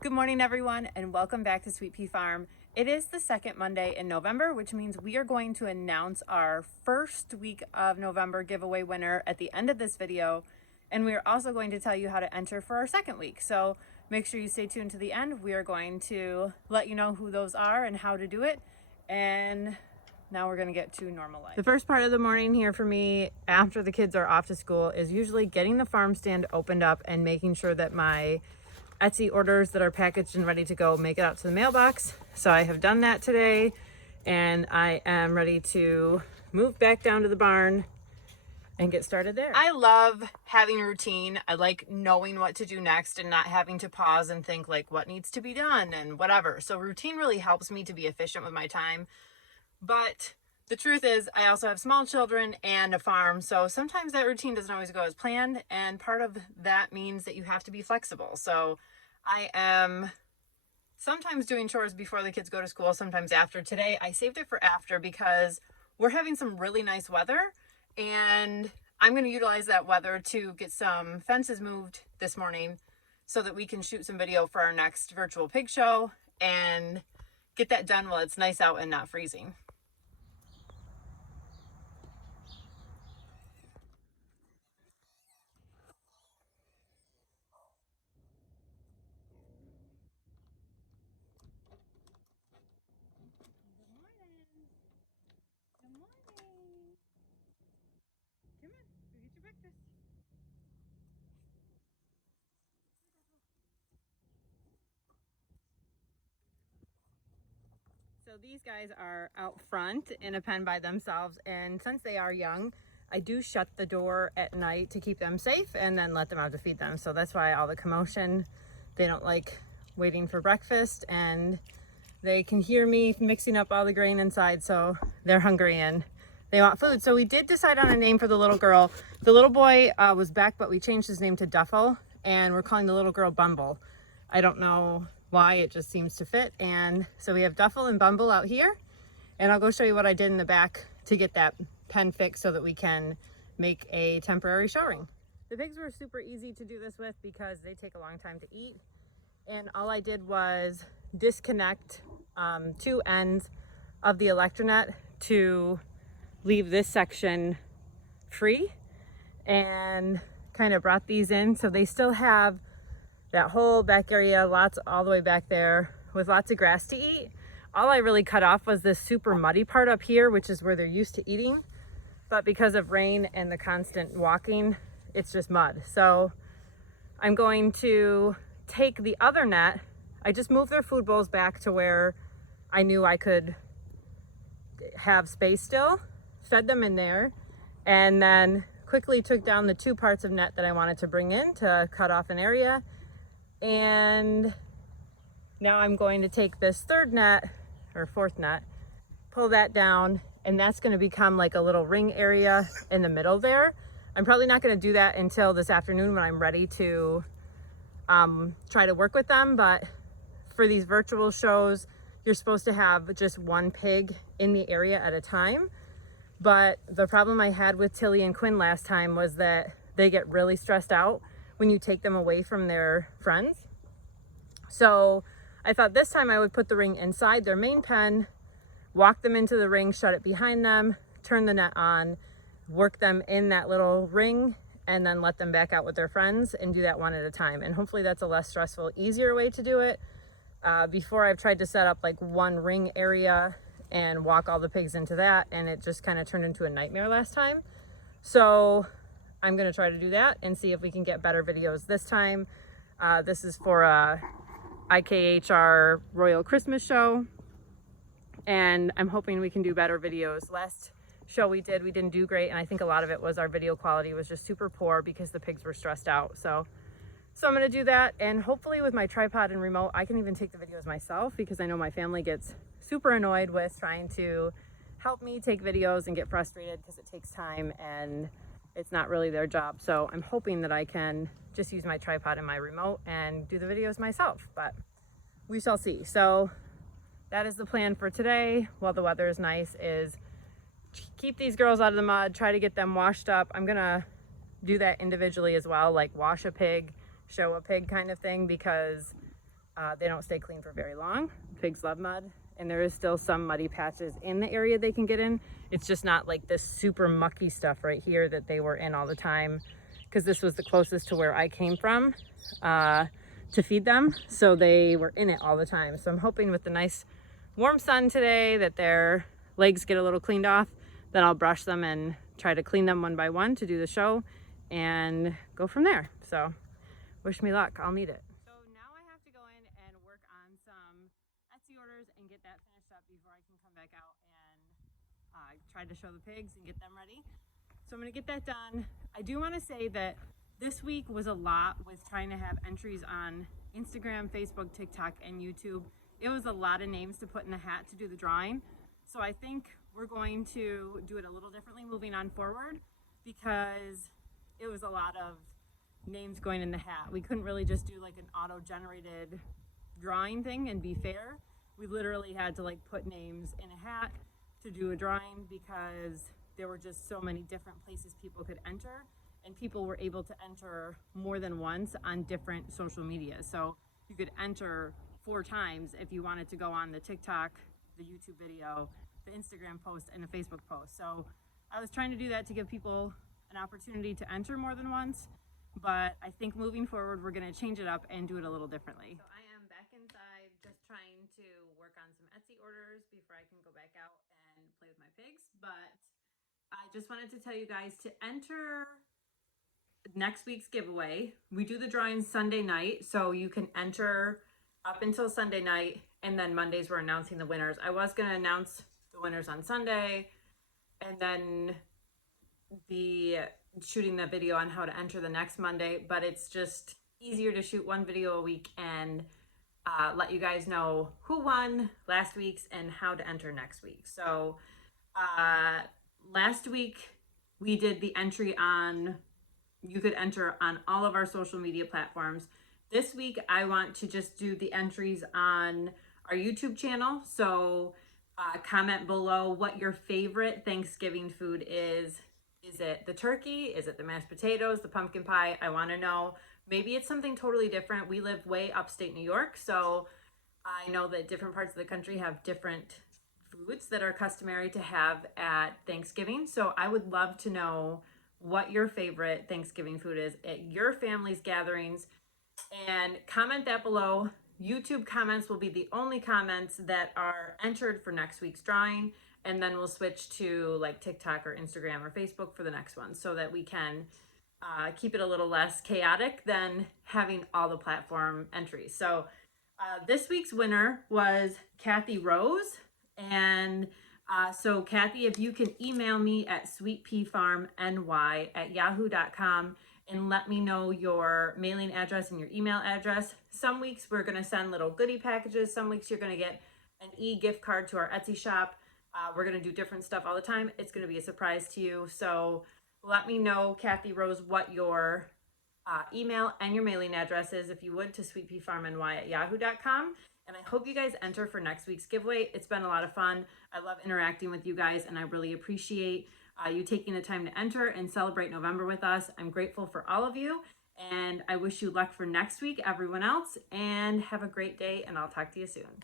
Good morning, everyone, and welcome back to Sweet Pea Farm. It is the second Monday in November, which means we are going to announce our first week of November giveaway winner at the end of this video. And we are also going to tell you how to enter for our second week. So make sure you stay tuned to the end. We are going to let you know who those are and how to do it. And now we're going to get to normal life. The first part of the morning here for me after the kids are off to school is usually getting the farm stand opened up and making sure that my Etsy orders that are packaged and ready to go make it out to the mailbox. So I have done that today and I am ready to move back down to the barn and get started there. I love having a routine. I like knowing what to do next and not having to pause and think like what needs to be done and whatever. So routine really helps me to be efficient with my time. But the truth is I also have small children and a farm. So sometimes that routine doesn't always go as planned. And part of that means that you have to be flexible. So I am sometimes doing chores before the kids go to school, sometimes after. Today I saved it for after because we're having some really nice weather and I'm going to utilize that weather to get some fences moved this morning so that we can shoot some video for our next virtual pig show and get that done while it's nice out and not freezing. So these guys are out front in a pen by themselves, and since they are young, I do shut the door at night to keep them safe and then let them out to feed them. So that's why all the commotion. They don't like waiting for breakfast and they can hear me mixing up all the grain inside, so they're hungry and they want food. So we did decide on a name for the little girl. The little boy was back, but we changed his name to Duffel and we're calling the little girl Bumble. I don't know why, it just seems to fit. And so we have Duffel and Bumble out here, and I'll go show you what I did in the back to get that pen fixed so that we can make a temporary show ring. The pigs were super easy to do this with because they take a long time to eat, and all I did was disconnect two ends of the Electronet to leave this section free and kind of brought these in so they still have that whole back area, lots all the way back there with lots of grass to eat. All I really cut off was this super muddy part up here, which is where they're used to eating. But because of rain and the constant walking, it's just mud. So I'm going to take the other net. I just moved their food bowls back to where I knew I could have space still, fed them in there, and then quickly took down the two parts of net that I wanted to bring in to cut off an area. And now I'm going to take this third net or fourth net, pull that down, and that's going to become like a little ring area in the middle there. I'm probably not going to do that until this afternoon when I'm ready to try to work with them. But for these virtual shows, you're supposed to have just one pig in the area at a time. But the problem I had with Tilly and Quinn last time was that they get really stressed out when you take them away from their friends. So I thought this time I would put the ring inside their main pen, walk them into the ring, shut it behind them, turn the net on, work them in that little ring, and then let them back out with their friends and do that one at a time. And hopefully that's a less stressful, easier way to do it. Before I've tried to set up like one ring area and walk all the pigs into that, and it just kind of turned into a nightmare last time. So I'm going to try to do that and see if we can get better videos this time. This is for a IKHR Royal Christmas show, and I'm hoping we can do better videos. Last show we didn't do great, and I think a lot of it was our video quality was just super poor because the pigs were stressed out. So I'm going to do that, and hopefully with my tripod and remote I can even take the videos myself, because I know my family gets super annoyed with trying to help me take videos and get frustrated because it takes time and it's not really their job. So I'm hoping that I can just use my tripod and my remote and do the videos myself, but we shall see. So that is the plan for today while the weather is nice, is keep these girls out of the mud, try to get them washed up. I'm gonna do that individually as well, like wash a pig, show a pig kind of thing, because They don't stay clean for very long. Pigs love mud, and there is still some muddy patches in the area they can get in. It's just not like this super mucky stuff right here that they were in all the time, because this was the closest to where I came from to feed them, so they were in it all the time. So I'm hoping with the nice warm sun today that their legs get a little cleaned off. Then I'll brush them and try to clean them one by one to do the show and go from there. So wish me luck, I'll need it. So now I have to go in and work on some Etsy orders and get that finished up before I can come back out and try to show the pigs and get them ready. So I'm gonna get that done. I do wanna say that this week was a lot with trying to have entries on Instagram, Facebook, TikTok, and YouTube. It was a lot of names to put in the hat to do the drawing. So I think we're going to do it a little differently moving on forward, because it was a lot of names going in the hat. We couldn't really just do like an auto-generated drawing thing and be fair. We literally had to like put names in a hat to do a drawing, because there were just so many different places people could enter, and people were able to enter more than once on different social media. So you could enter 4 times if you wanted to go on the TikTok, the YouTube video, the Instagram post, and the Facebook post. So I was trying to do that to give people an opportunity to enter more than once, but I think moving forward we're going to change it up and do it a little differently. So I am back inside just trying to work on some Etsy orders before I can go back out and play with my pigs. But I just wanted to tell you guys to enter next week's giveaway. We do the drawings Sunday night, so you can enter up until Sunday night, and then Mondays we're announcing the winners. I was going to announce the winners on Sunday and then be shooting the video on how to enter the next Monday, but it's just easier to shoot one video a week and let you guys know who won last week's and how to enter next week. So last week we did the entry on, you could enter on all of our social media platforms. This week I want to just do the entries on our YouTube channel. So comment below what your favorite Thanksgiving food is. Is it the turkey? Is it the mashed potatoes, the pumpkin pie? I want to know. Maybe it's something totally different. We live way upstate New York, so I know that different parts of the country have different foods that are customary to have at Thanksgiving. So I would love to know what your favorite Thanksgiving food is at your family's gatherings, and comment that below. YouTube comments will be the only comments that are entered for next week's drawing, and then we'll switch to like TikTok or Instagram or Facebook for the next one, so that we can keep it a little less chaotic than having all the platform entries. So this week's winner was Kathy Rose, and so Kathy, if you can email me at sweetpeafarmny@yahoo.com and let me know your mailing address and your email address. Some weeks we're going to send little goodie packages. Some weeks you're going to get an e-gift card to our Etsy shop. We're going to do different stuff all the time. It's going to be a surprise to you. So let me know, Kathy Rose, what your email and your mailing address is, if you would, to sweetpeafarmny@yahoo.com. And I hope you guys enter for next week's giveaway. It's been a lot of fun. I love interacting with you guys, and I really appreciate you taking the time to enter and celebrate November with us. I'm grateful for all of you, and I wish you luck for next week, everyone else, and have a great day, and I'll talk to you soon.